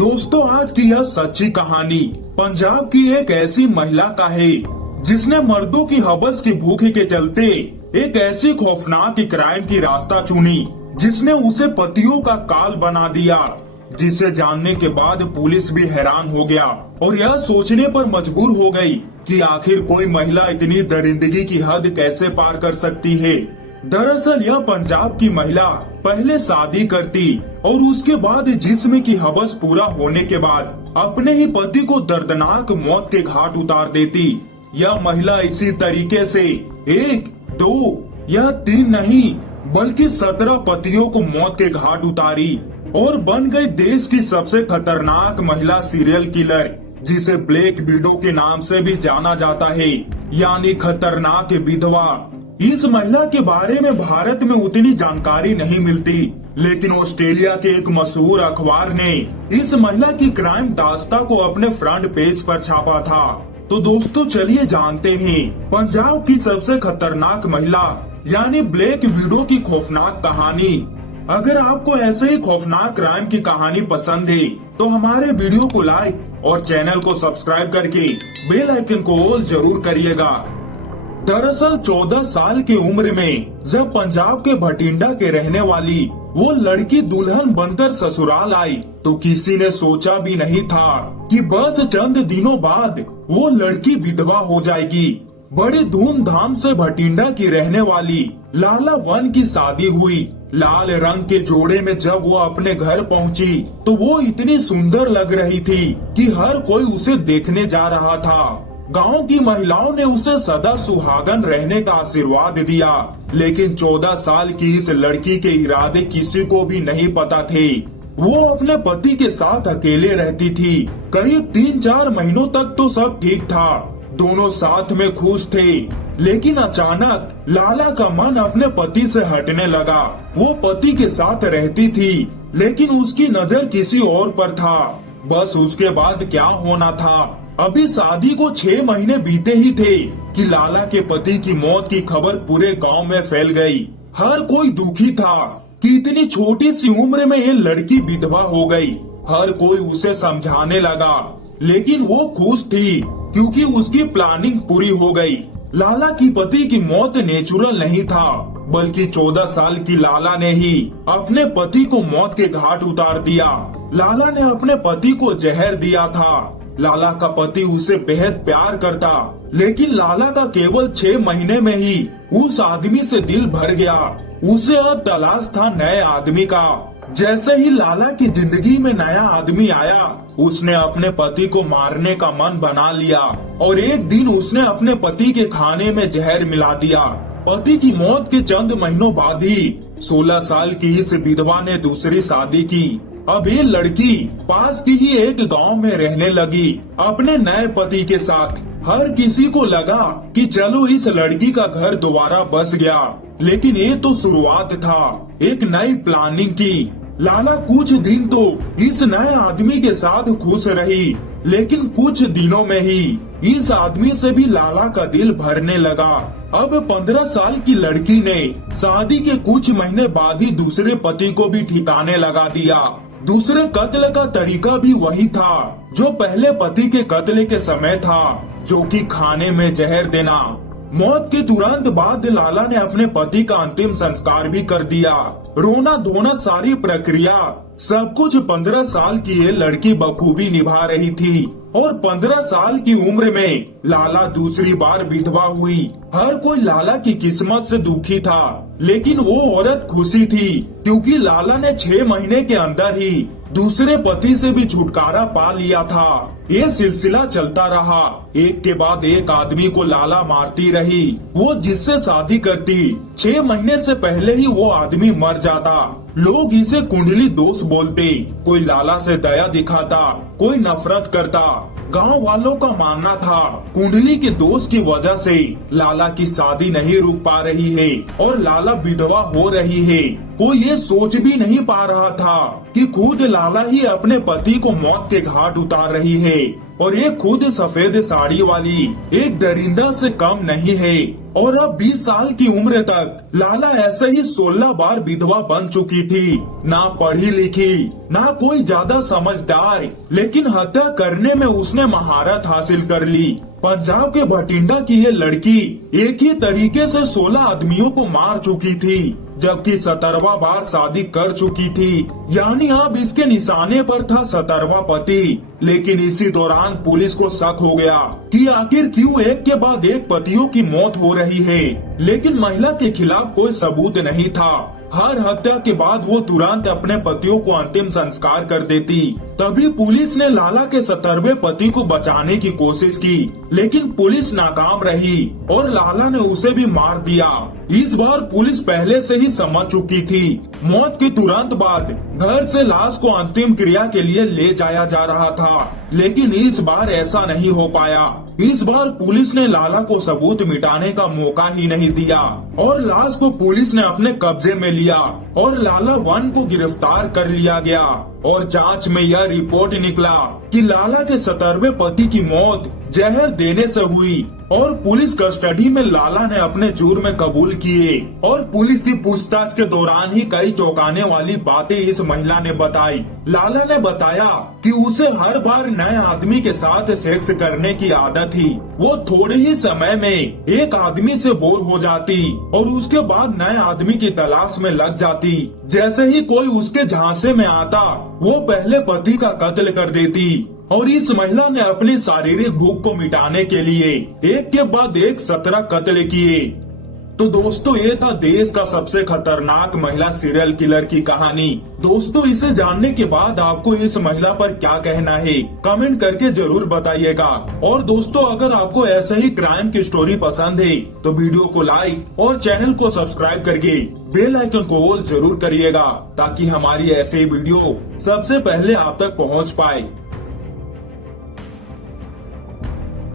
दोस्तों, आज की यह सच्ची कहानी पंजाब की एक ऐसी महिला का है जिसने मर्दों की हवस की भूख के चलते एक ऐसी खौफनाक क्राइम की रास्ता चुनी जिसने उसे पतियों का काल बना दिया, जिसे जानने के बाद पुलिस भी हैरान हो गया और यह सोचने पर मजबूर हो गई कि आखिर कोई महिला इतनी दरिंदगी की हद कैसे पार कर सकती है। दरअसल यह पंजाब की महिला पहले शादी करती और उसके बाद जिस्म की हवस पूरा होने के बाद अपने ही पति को दर्दनाक मौत के घाट उतार देती। यह महिला इसी तरीके से 1, 2 या 3 नहीं बल्कि 17 पतियों को मौत के घाट उतारी और बन गई देश की सबसे खतरनाक महिला सीरियल किलर, जिसे ब्लैक विडो के नाम से भी जाना जाता है, यानी खतरनाक विधवा। इस महिला के बारे में भारत में उतनी जानकारी नहीं मिलती, लेकिन ऑस्ट्रेलिया के एक मशहूर अखबार ने इस महिला की क्राइम दास्ता को अपने फ्रंट पेज पर छापा था। तो दोस्तों, चलिए जानते हैं पंजाब की सबसे खतरनाक महिला यानी ब्लैक विडो की खौफनाक कहानी। अगर आपको ऐसे ही खौफनाक क्राइम की कहानी पसंद है तो हमारे वीडियो को लाइक और चैनल को सब्सक्राइब करके बेल आइकन को ऑल जरूर करिएगा। दरअसल 14 साल की उम्र में जब पंजाब के भटिंडा के रहने वाली वो लड़की दुल्हन बनकर ससुराल आई तो किसी ने सोचा भी नहीं था कि बस चंद दिनों बाद वो लड़की विधवा हो जाएगी। बड़ी धूमधाम से भटिंडा की रहने वाली लाला वन की शादी हुई। लाल रंग के जोड़े में जब वो अपने घर पहुंची तो वो इतनी सुंदर लग रही थी कि हर कोई उसे देखने जा रहा था। गांव की महिलाओं ने उसे सदा सुहागन रहने का आशीर्वाद दिया, लेकिन 14 साल की इस लड़की के इरादे किसी को भी नहीं पता थे। वो अपने पति के साथ अकेले रहती थी। करीब 3-4 महीनों तक तो सब ठीक था, दोनों साथ में खुश थे, लेकिन अचानक लाला का मन अपने पति से हटने लगा। वो पति के साथ रहती थी, लेकिन उसकी नजर किसी और पर था। बस उसके बाद क्या होना था, अभी शादी को 6 महीने बीते ही थे कि लाला के पति की मौत की खबर पूरे गांव में फैल गई। हर कोई दुखी था कि इतनी छोटी सी उम्र में ये लड़की विधवा हो गई। हर कोई उसे समझाने लगा, लेकिन वो खुश थी क्योंकि उसकी प्लानिंग पूरी हो गई। लाला की पति की मौत नेचुरल नहीं था, बल्कि 14 साल की लाला ने ही अपने पति को मौत के घाट उतार दिया। लाला ने अपने पति को जहर दिया था। लाला का पति उसे बेहद प्यार करता, लेकिन लाला का केवल 6 महीने में ही उस आदमी से दिल भर गया। उसे अब तलाश था नए आदमी का। जैसे ही लाला की जिंदगी में नया आदमी आया, उसने अपने पति को मारने का मन बना लिया और एक दिन उसने अपने पति के खाने में जहर मिला दिया। पति की मौत के चंद महीनों बाद ही 16 साल की इस विधवा ने दूसरी शादी की। अब ये लड़की पास की ही एक गांव में रहने लगी अपने नए पति के साथ। हर किसी को लगा कि चलो इस लड़की का घर दोबारा बस गया, लेकिन ये तो शुरुआत था एक नई प्लानिंग की। लाला कुछ दिन तो इस नए आदमी के साथ खुश रही, लेकिन कुछ दिनों में ही इस आदमी से भी लाला का दिल भरने लगा। अब 15 साल की लड़की ने शादी के कुछ महीने बाद ही दूसरे पति को भी ठिकाने लगा दिया। दूसरे कत्ल का तरीका भी वही था जो पहले पति के कत्ल के समय था, जो कि खाने में जहर देना। मौत के तुरंत बाद लाला ने अपने पति का अंतिम संस्कार भी कर दिया। रोना धोना सारी प्रक्रिया सब कुछ 15 साल की ये लड़की बखूबी निभा रही थी और 15 साल की उम्र में लाला दूसरी बार विधवा हुई। हर कोई लाला की किस्मत से दुखी था, लेकिन वो औरत खुशी थी क्योंकि लाला ने 6 महीने के अंदर ही दूसरे पति से भी छुटकारा पा लिया था। ये सिलसिला चलता रहा। एक के बाद एक आदमी को लाला मारती रही। वो जिससे शादी करती 6 महीने से पहले ही वो आदमी मर जाता। लोग इसे कुंडली दोष बोलते। कोई लाला से दया दिखाता, कोई नफरत करता। गांव वालों का मानना था कुंडली के दोष की वजह से लाला की शादी नहीं रुक पा रही है और लाला विधवा हो रही है। कोई ये सोच भी नहीं पा रहा था कि खुद लाला ही अपने पति को मौत के घाट उतार रही है और ये खुद सफेद साड़ी वाली एक दरिंदा से कम नहीं है। और अब 20 साल की उम्र तक लाला ऐसे ही 16 बार विधवा बन चुकी थी। ना पढ़ी लिखी, ना कोई ज्यादा समझदार, लेकिन हत्या करने में उसने महारत हासिल कर ली। पंजाब के भटिंडा की ये लड़की एक ही तरीके से 16 आदमियों को मार चुकी थी, जबकि 17वां बार शादी कर चुकी थी। यानी अब इसके निशाने पर था 17वां पति। लेकिन इसी दौरान पुलिस को शक हो गया कि आखिर क्यों एक के बाद एक पतियों की मौत हो रही है, लेकिन महिला के खिलाफ कोई सबूत नहीं था। हर हत्या के बाद वो तुरंत अपने पतियों को अंतिम संस्कार कर देती। तभी पुलिस ने लाला के 17वें पति को बचाने की कोशिश की, लेकिन पुलिस नाकाम रही और लाला ने उसे भी मार दिया। इस बार पुलिस पहले से ही समझ चुकी थी। मौत के तुरंत बाद घर से लाश को अंतिम क्रिया के लिए ले जाया जा रहा था, लेकिन इस बार ऐसा नहीं हो पाया। इस बार पुलिस ने लाला को सबूत मिटाने का मौका ही नहीं दिया और लाश को पुलिस ने अपने कब्जे में लिया और लाला 1 को गिरफ्तार कर लिया गया। और जांच में यह रिपोर्ट निकला कि लाला के 17वें पति की मौत जहर देने से हुई और पुलिस कस्टडी में लाला ने अपने जुर्म में कबूल किए। और पुलिस की पूछताछ के दौरान ही कई चौंकाने वाली बातें इस महिला ने बताई। लाला ने बताया कि उसे हर बार नए आदमी के साथ सेक्स करने की आदत थी। वो थोड़े ही समय में एक आदमी से बोर हो जाती और उसके बाद नए आदमी की तलाश में लग जाती। जैसे ही कोई उसके झांसे में आता, वो पहले पति का कत्ल कर देती। और इस महिला ने अपनी शारीरिक भूख को मिटाने के लिए एक के बाद एक 17 कत्ल किए। तो दोस्तों, ये था देश का सबसे खतरनाक महिला सीरियल किलर की कहानी। दोस्तों, इसे जानने के बाद आपको इस महिला पर क्या कहना है, कमेंट करके जरूर बताइएगा। और दोस्तों, अगर आपको ऐसे ही क्राइम की स्टोरी पसंद है तो वीडियो को लाइक और चैनल को सब्सक्राइब करके बेल आइकन को ऑल जरूर करिएगा, ताकि हमारी ऐसे वीडियो सबसे पहले आप तक पहुंच पाए।